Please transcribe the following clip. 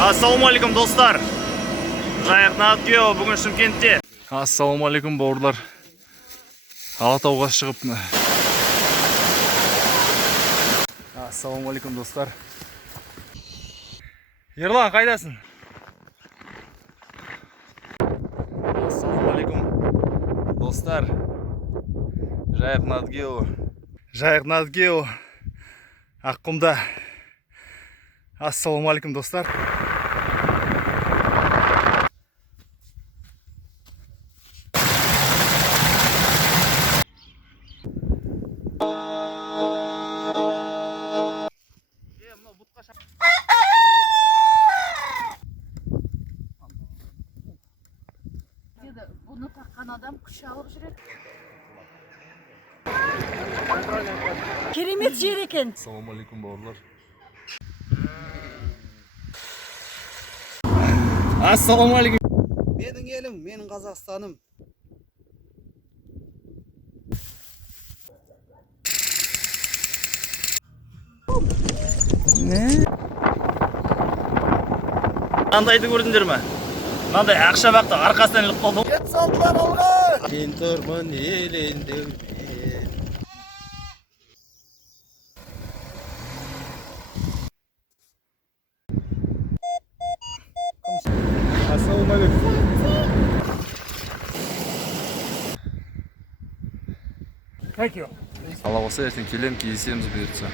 Ассалаумалейкум достар. Жайық Надгео бүгін Шымкентте. Ассалаумалейкум бауырлар. Алатауға шығып. Ассалаумалейкум достар. Ерлан, қайдасың? Ассалаумалейкум достар. Жайық Надгео. Жайық Надгео. Аққұмда. Ассалаумалейкум достар. Bunu takan adam kuş alıp жүреді. Керемет жер екен. Ассалаумалейкум бауырлар. Ассалаумалейкум. Менің елім, менің Қазақстаным. Мынандайды көрдіңдер ме? Мынандай ақша бақты арқасынан іліп қалды. Кет салдылар алға! Мен тұрмын елендеумен. Ассалаумалейкум. Алла болса ертең келем, кездесеміз бұйыртса.